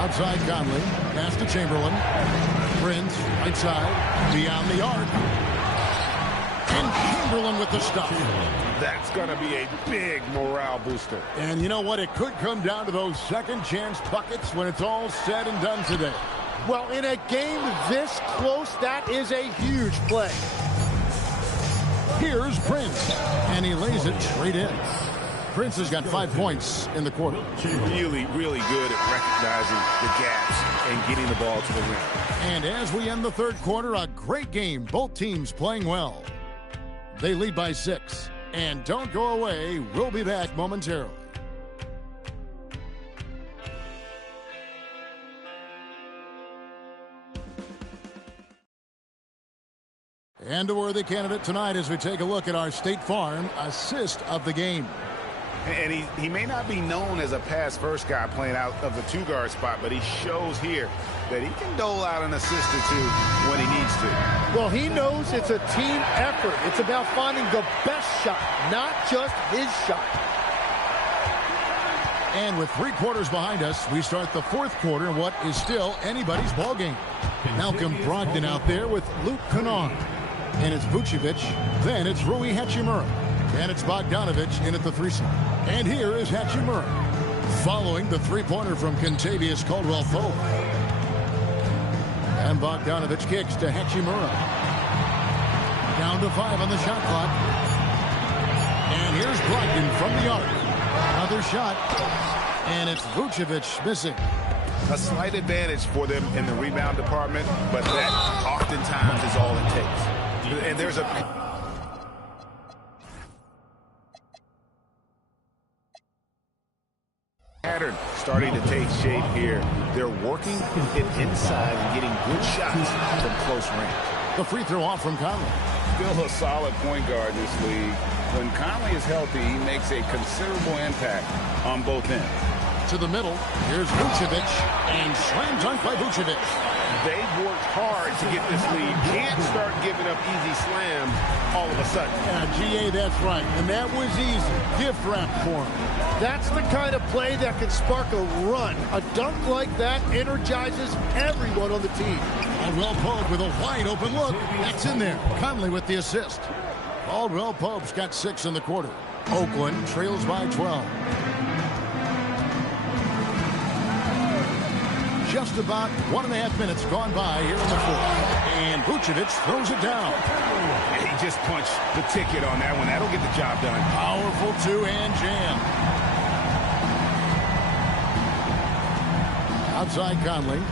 Outside Conley. Pass to Chamberlain. Prince, right side. Beyond the arc. And Chamberlain with the stop. That's going to be a big morale booster. And you know what? It could come down to those second chance buckets when it's all said and done today. Well, in a game this close, that is a huge play. Here's Prince, and he lays it straight in. Prince has got 5 points in the quarter. Really, really good at recognizing the gaps and getting the ball to the rim. And as we end the third quarter, a great game. Both teams playing well. They lead by 6. And don't go away. We'll be back momentarily. And a worthy candidate tonight as we take a look at our State Farm assist of the game. And he may not be known as a pass-first guy playing out of the two-guard spot, but he shows here that he can dole out an assist or two when he needs to. Well, he knows it's a team effort. It's about finding the best shot, not just his shot. And with 3 quarters behind us, we start the fourth quarter in what is still anybody's ball game. Malcolm Brogdon out there with Luke Kennard. And it's Vucevic. Then it's Rui Hachimura. And it's Bogdanovich in at the 3-slot. And here is Hachimura, following the three-pointer from Kentavious Caldwell-Pope. And Bogdanovich kicks to Hachimura. Down to 5 on the shot clock. And here's Brogdon from the arc. Another shot. And it's Vucevic missing. A slight advantage for them in the rebound department, but that oftentimes is all it takes. And there's a pattern starting to take shape here. They're working it inside and getting good shots from close range. The free throw off from Conley. Still a solid point guard in this league. When Conley is healthy, he makes a considerable impact on both ends. To the middle, here's Vucevic, and slam dunk by Vucevic. They've worked hard to get this lead. Can't start giving up easy slams all of a sudden. Yeah, GA, that's right. And that was easy. Gift wrap for him. That's the kind of play that can spark a run. A dunk like that energizes everyone on the team. Caldwell-Pope with a wide open look. That's in there. Conley with the assist. Caldwell-Pope's got 6 in the quarter. Oakland trails by 12. Just about 1.5 minutes gone by here in the fourth. And Vucevic throws it down. And he just punched the ticket on that one. That'll get the job done. Powerful two-hand jam. Outside Conley.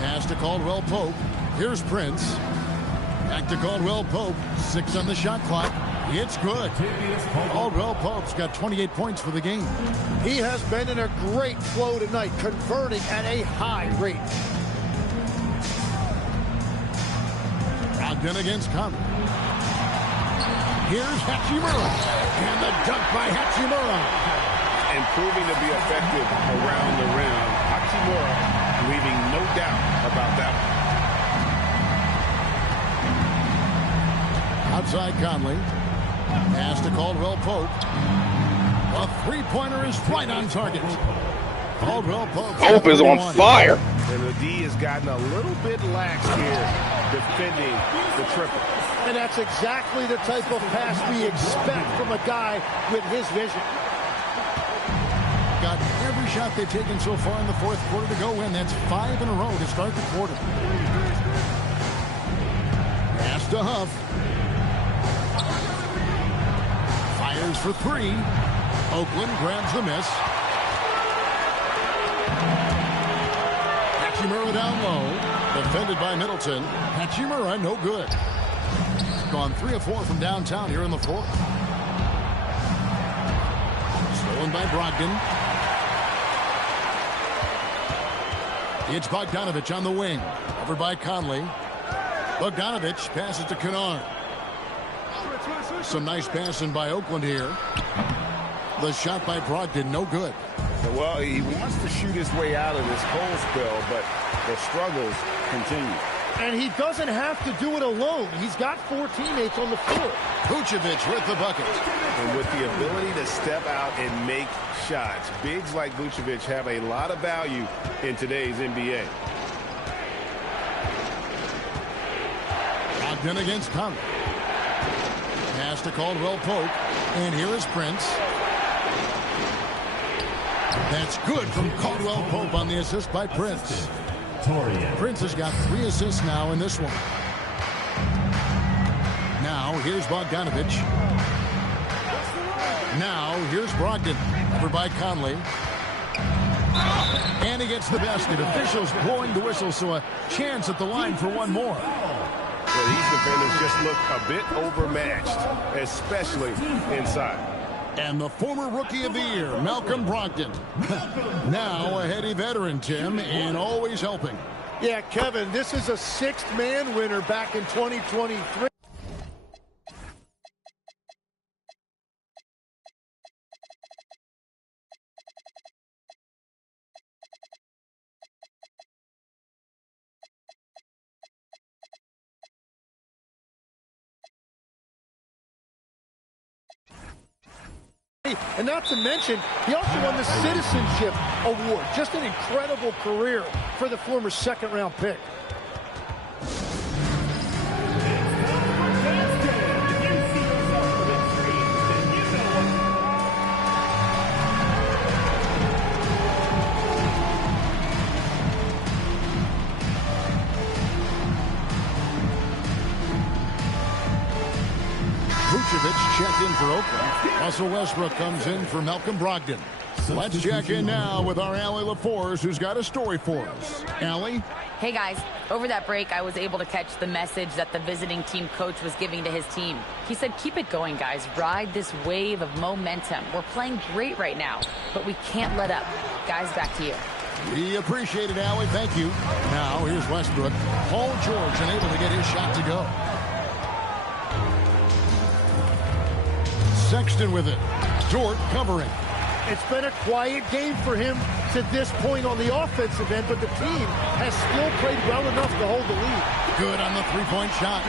Pass to Caldwell-Pope. Here's Prince. Back to Caldwell-Pope. 6 on the shot clock. It's good. Caldwell-Pope's got 28 points for the game. He has been in a great flow tonight, converting at a high rate. Brogdon against Conley. Here's Hachimura. And the dunk by Hachimura. And proving to be effective around the rim. Hachimura leaving no doubt about that one. Outside Conley. Pass to Caldwell-Pope. A three-pointer is right on target. Caldwell-Pope. Pope is on fire. And the D has gotten a little bit lax here defending the triple. And that's exactly the type of pass we expect from a guy with his vision. Got every shot they've taken so far in the fourth quarter to go in. That's 5 in a row to start the quarter. Pass to Huff. Fires for 3. Oakland grabs the miss. Hachimura down low. Defended by Middleton. Hachimura no good. Gone 3 of 4 from downtown here in the fourth. Stolen by Brogdon. It's Bogdanovich on the wing. Over by Conley. Bogdanovich passes to Kennard. Some nice passing by Oakland here. The shot by Brogdon, no good. Well, he wants to shoot his way out of this cold spell, but the struggles continue. And he doesn't have to do it alone. He's got 4 teammates on the floor. Vucevic with the bucket. And with the ability to step out and make shots, bigs like Vucevic have a lot of value in today's NBA. Brogdon against Conley. pass to Caldwell Pope. And here is Prince. That's good from Caldwell Pope on the assist by Prince. Prince has got 3 assists now in this one. Now here's Bogdanovich. Now here's Brogdon. Over by Conley. And he gets the basket. Officials blowing the whistle, so a chance at the line for one more. Well, these defenders just look a bit overmatched, especially inside. And the former Rookie of the Year, Malcolm Brogdon. Now a heady veteran, Tim, and always helping. Yeah, Kevin, this is a 6th-man winner back in 2023. And not to mention, he also won the Citizenship Award. Just an incredible career for the former 2nd-round pick. Checked in for Oakland. Russell Westbrook comes in for Malcolm Brogdon. Let's check in now with our Allie LaForce, who's got a story for us. Allie? Hey, guys. Over that break, I was able to catch the message that the visiting team coach was giving to his team. He said, keep it going, guys. Ride this wave of momentum. We're playing great right now, but we can't let up. Guys, back to you. We appreciate it, Allie. Thank you. Now, here's Westbrook. Paul George unable to get his shot to go. Sexton with it. Dort covering. It's been a quiet game for him to this point on the offensive end, but the team has still played well enough to hold the lead. Good on the three-point shot.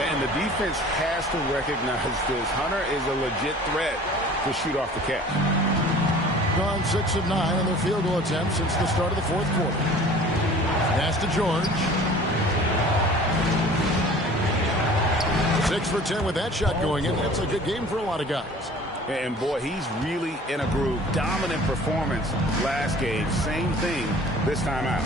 And the defense has to recognize this. Hunter is a legit threat to shoot off the catch. Gone 6 of 9 on their field goal attempts since the start of the 4th quarter. Pass to George. 6 for 10 with that shot going in. That's a good game for a lot of guys. And boy, he's really in a groove. Dominant performance last game. Same thing this time out.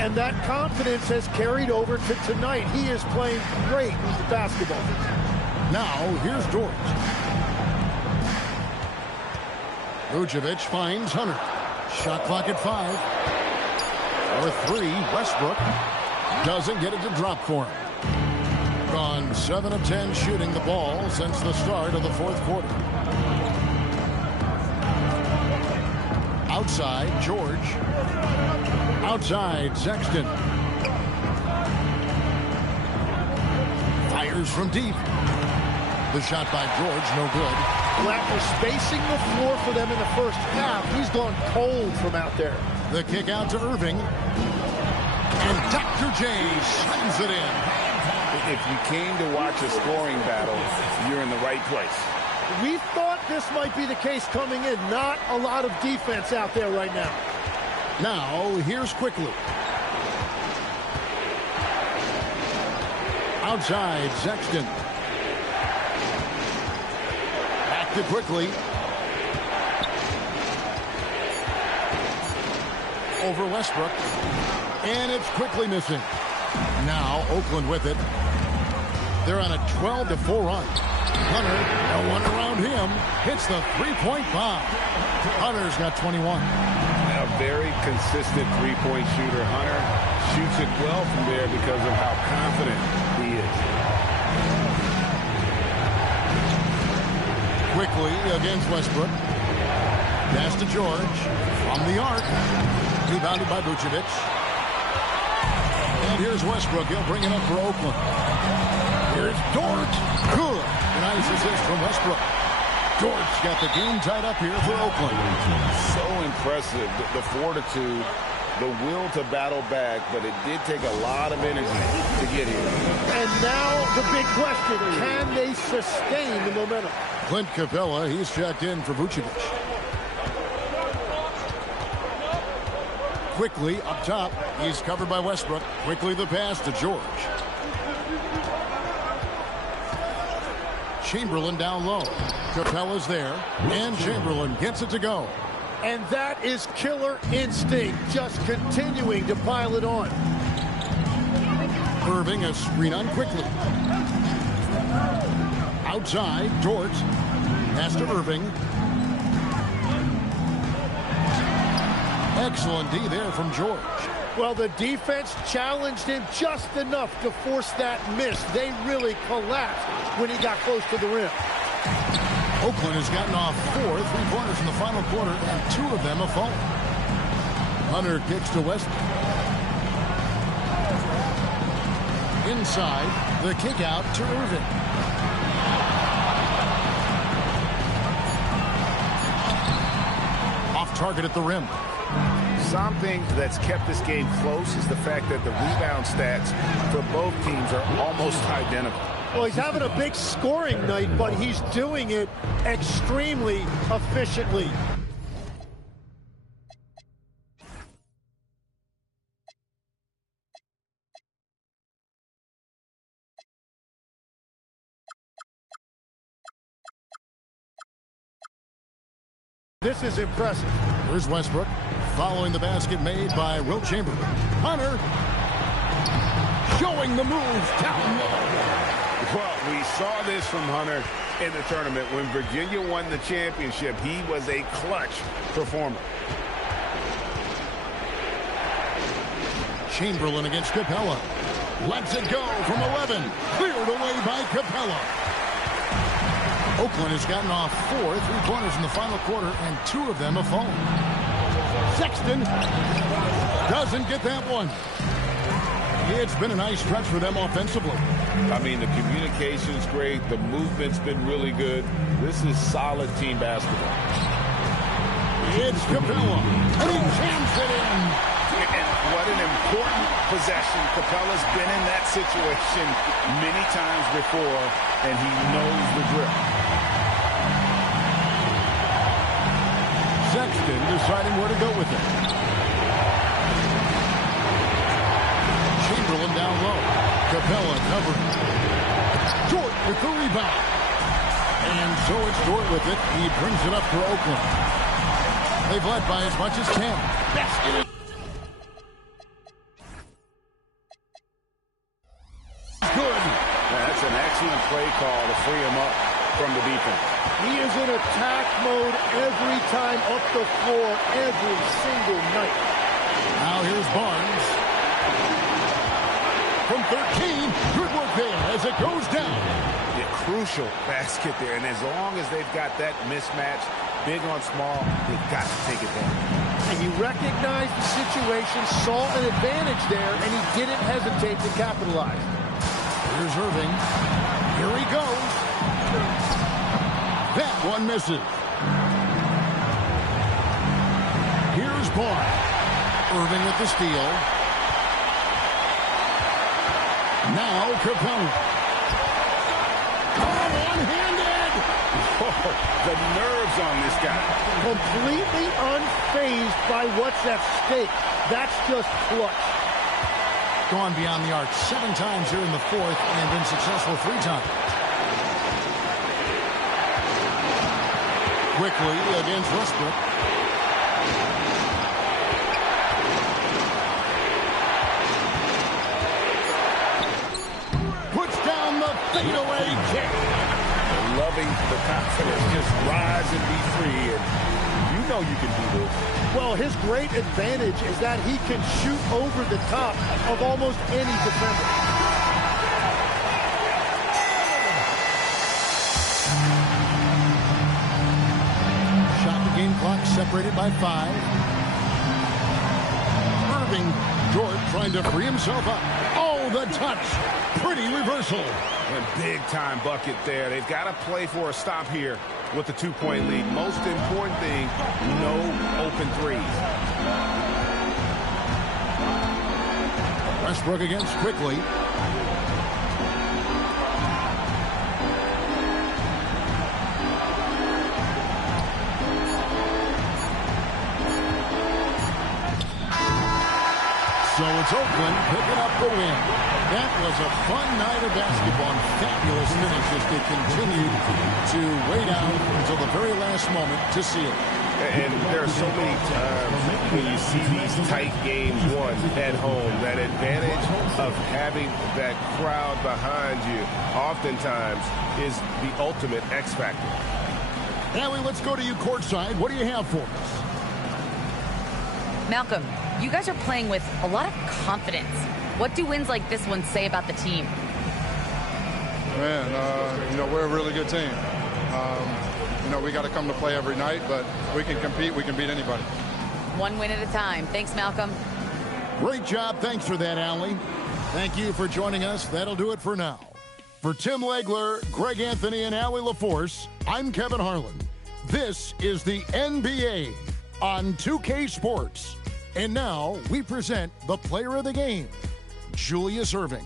And that confidence has carried over to tonight. He is playing great basketball. Now, here's George. Vucevic finds Hunter. Shot clock at 5. For 3, Westbrook doesn't get it to drop for him. Gone 7 of 10 shooting the ball since the start of the 4th quarter. Outside, George. Outside, Sexton. Fires from deep. The shot by George, no good. Well, after spacing the floor for them in the first half, he's gone cold from out there. The kick out to Erving. And Dr. J slams it in. If you came to watch a scoring battle, you're in the right place. We thought this might be the case coming in. Not a lot of defense out there right now. Now, here's Quickly. Outside, Sexton. Back to Quickly. Over Westbrook. And it's Quickly missing. Now, Oakland with it. They're on a 12-4 run. Hunter, no one around him, hits the three-point bomb. Hunter's got 21. A very consistent three-point shooter. Hunter shoots it well from there because of how confident he is. Quickly against Westbrook. Pass to George. From the arc. Rebounded by Vucevic. And here's Westbrook. He'll bring it up for Oakland. Here's Dort. Good. Nice assist from Westbrook. Dort got the game tied up here for Oakland. So impressive. The fortitude, the will to battle back, but it did take a lot of energy to get here. And now the big question, can they sustain the momentum? Clint Capella, he's checked in for Vucevic. Quickly up top. He's covered by Westbrook. Quickly the pass to George. Chamberlain down low. Capella's there, and Chamberlain gets it to go. And that is killer instinct, just continuing to pile it on. Erving a screen on quickly. Outside, Dort. Pass to Erving. Excellent D there from George. Well, the defense challenged him just enough to force that miss. They really collapsed when he got close to the rim. Oakland has gotten off 4 3-pointers in the final quarter, and 2 of them have fallen. Hunter kicks to Westbrook. Inside, the kick out to Erving. Off target at the rim. Something that's kept this game close is the fact that the rebound stats for both teams are almost identical. Well, he's having a big scoring night, but he's doing it extremely efficiently. This is impressive. Here's Westbrook following the basket made by Wilt Chamberlain. Hunter showing the move down low. Well, we saw this from Hunter in the tournament. When Virginia won the championship, he was a clutch performer. Chamberlain against Capella. Lets it go from 11. Cleared away by Capella. Oakland has gotten off 4 3-pointers in the final quarter, and 2 of them have fallen. Sexton doesn't get that one. It's been a nice stretch for them offensively. I mean, the communication's great. The movement's been really good. This is solid team basketball. It's Capella, and he jams it in. And what an important possession. Capella's been in that situation many times before, and he knows the drill. Sexton deciding where to go with it. Chamberlain down low. Capella covered. Dort with the rebound. And so it's Dort with it. He brings it up for Oakland. They've led by as much as 10. Basket. Good. That's an excellent play call to free him up from the defense. He is in attack mode every time up the floor, every single night. Now here's Barnes. From 13, good work there as it goes down. A crucial basket there, and as long as they've got that mismatch, big on small, they've got to take it down. And he recognized the situation, saw an advantage there, and he didn't hesitate to capitalize. Here's Erving. Here he goes. That one misses. Here's Barnes. Erving with the steal. Now Capella. One-handed. Oh, the nerves on this guy. Completely unfazed by what's at stake. That's just clutch. Gone beyond the arc 7 times here in the 4th and been successful 3 times. Quickly against Westbrook. Puts down the fadeaway kick. Loving the confidence. Just rise and be free. And you know you can do this. Well, his great advantage is that he can shoot over the top of almost any defender. Game clock separated by 5. Erving, Dort trying to free himself up. Oh, the touch. Pretty reversal. A big-time bucket there. They've got to play for a stop here with the 2-point lead. Most important thing, no open threes. Westbrook against quickly. So it's Oakland picking up the win. That was a fun night of basketball and fabulous finish as they continued to wait out until the very last moment to seal it. And there are so many times when you see these tight games won at home, that advantage of having that crowd behind you oftentimes is the ultimate X factor. Allie, let's go to you courtside. What do you have for us? Malcolm, you guys are playing with a lot of confidence. What do wins like this one say about the team? Man, we're a really good team. We got to come to play every night, but we can compete. We can beat anybody. One win at a time. Thanks, Malcolm. Great job. Thanks for that, Allie. Thank you for joining us. That'll do it for now. For Tim Legler, Greg Anthony, and Allie LaForce, I'm Kevin Harlan. This is the NBA on 2K Sports. And now we present the player of the game, Julius Erving.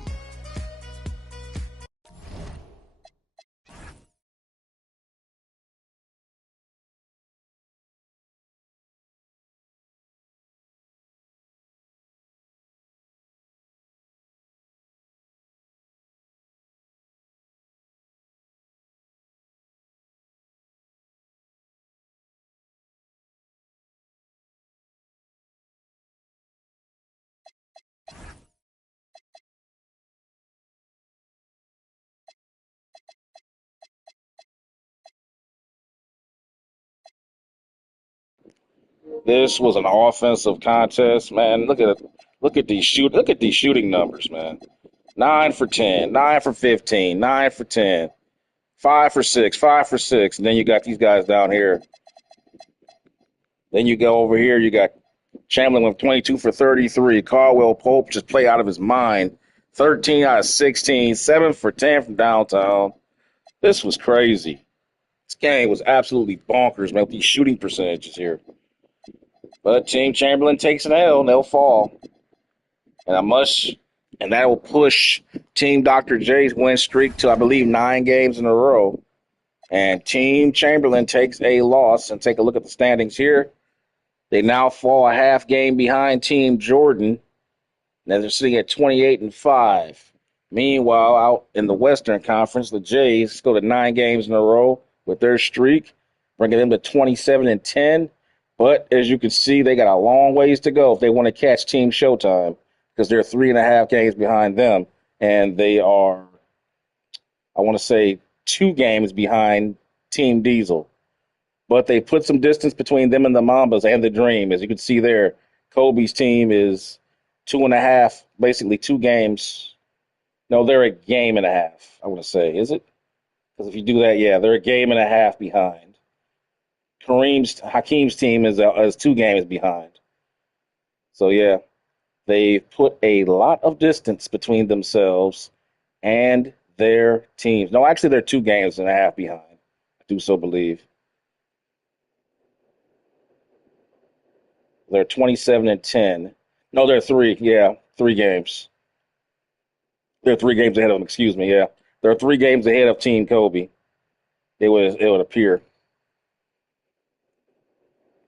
This was an offensive contest, man. Look at these shooting numbers, man. 9 for 10, 9 for 15, 9 for 10, 5 for 6, 5 for 6, and then you got these guys down here. Then you go over here, you got Chamberlain with 22 for 33. Caldwell Pope just played out of his mind. 13 out of 16, 7 for 10 from downtown. This was crazy. This game was absolutely bonkers, man, with these shooting percentages here. But Team Chamberlain takes an L, and they'll fall. And that will push Team Dr. J's win streak to, I believe, 9 games in a row. And Team Chamberlain takes a loss. And take a look at the standings here. They now fall a half game behind Team Jordan. Now they're sitting at 28-5. Meanwhile, out in the Western Conference, the Jays go to 9 games in a row with their streak, bringing them to 27-10. But as you can see, they got a long ways to go if they want to catch Team Showtime, because they're 3.5 games behind them, and they are, I want to say, 2 games behind Team Diesel. But they put some distance between them and the Mambas and the Dream. As you can see there, Kobe's team is 2.5, basically 2 games. No, they're a game and a half, I want to say. Is it? Because if you do that, yeah, they're a game and a half behind. Hakeem's team is 2 games behind. So, yeah, they put a lot of distance between themselves and their teams. No, actually, they're 2 games and a half behind. I do so believe. They're 27-10. No, they're 3. Yeah, 3 games. They're 3 games ahead of them, excuse me, yeah. They're 3 games ahead of Team Kobe. It would appear.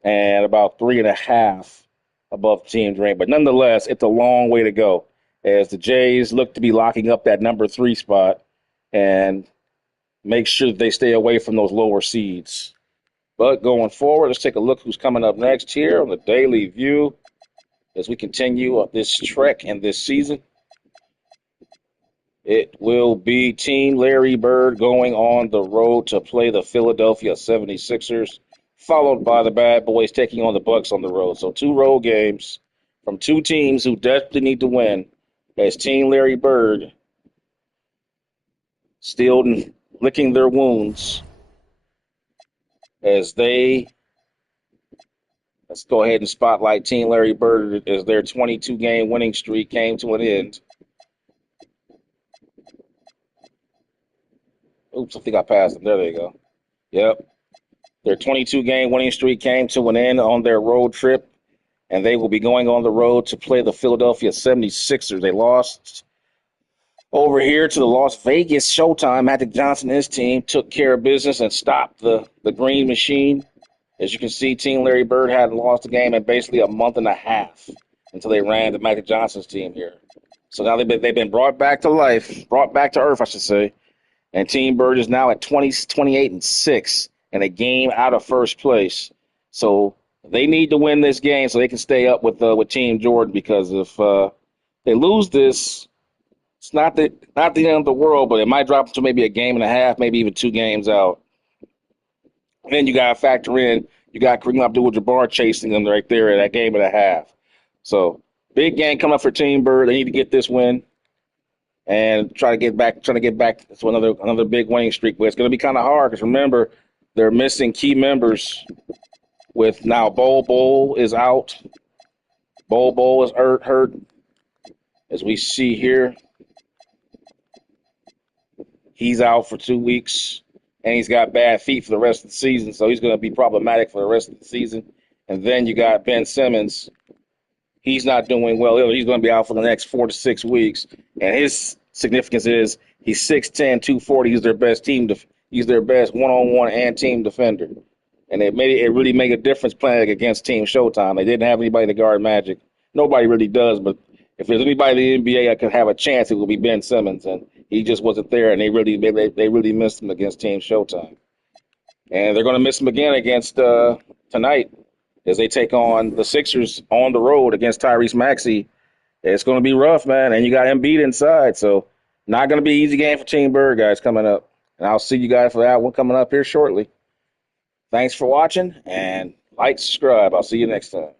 And about 3.5 above Team Dream. But nonetheless, it's a long way to go as the Jays look to be locking up that number 3 spot and make sure that they stay away from those lower seeds. But going forward, let's take a look who's coming up next here on the Daily View as we continue this trek in this season. It will be Team Larry Bird going on the road to play the Philadelphia 76ers. Followed by the Bad Boys taking on the Bucks on the road. So 2 road games from 2 teams who desperately need to win. As Team Larry Bird still licking their wounds as let's go ahead and spotlight Team Larry Bird as their 22-game winning streak came to an end. Oops, I think I passed them. There they go. Yep. Their 22-game winning streak came to an end on their road trip, and they will be going on the road to play the Philadelphia 76ers. They lost over here to the Las Vegas Showtime. Magic Johnson and his team took care of business and stopped the Green Machine. As you can see, Team Larry Bird hadn't lost a game in basically a month and a half until they ran the Magic Johnson's team here. So now they've been brought back to life, brought back to earth, I should say. And Team Bird is now at 28-6 and a game out of first place. So they need to win this game so they can stay up with Team Jordan, because if they lose this, it's not the end of the world, but it might drop to maybe a game and a half, maybe even 2 games out. And then you got to factor in, you got Kareem Abdul-Jabbar chasing them right there at that game and a half. So big game coming up for Team Bird. They need to get this win and trying to get back to another big winning streak. But it's going to be kind of hard because remember, they're missing key members. With now Bol is out. Bol is hurt, as we see here. He's out for 2 weeks, and he's got bad feet for the rest of the season, so he's going to be problematic for the rest of the season. And then you got Ben Simmons. He's not doing well either. He's going to be out for the next 4 to 6 weeks, and his significance is he's 6'10", 240. He's their best he's their best one-on-one and team defender. And it really made a difference playing against Team Showtime. They didn't have anybody to guard Magic. Nobody really does, but if there's anybody in the NBA that could have a chance, it would be Ben Simmons, and he just wasn't there, and they really missed him against Team Showtime. And they're going to miss him again against tonight as they take on the Sixers on the road against Tyrese Maxey. It's going to be rough, man, and you got Embiid inside, so not going to be an easy game for Team Bird, guys, coming up. And I'll see you guys for that one coming up here shortly. Thanks for watching, and like, subscribe. I'll see you next time.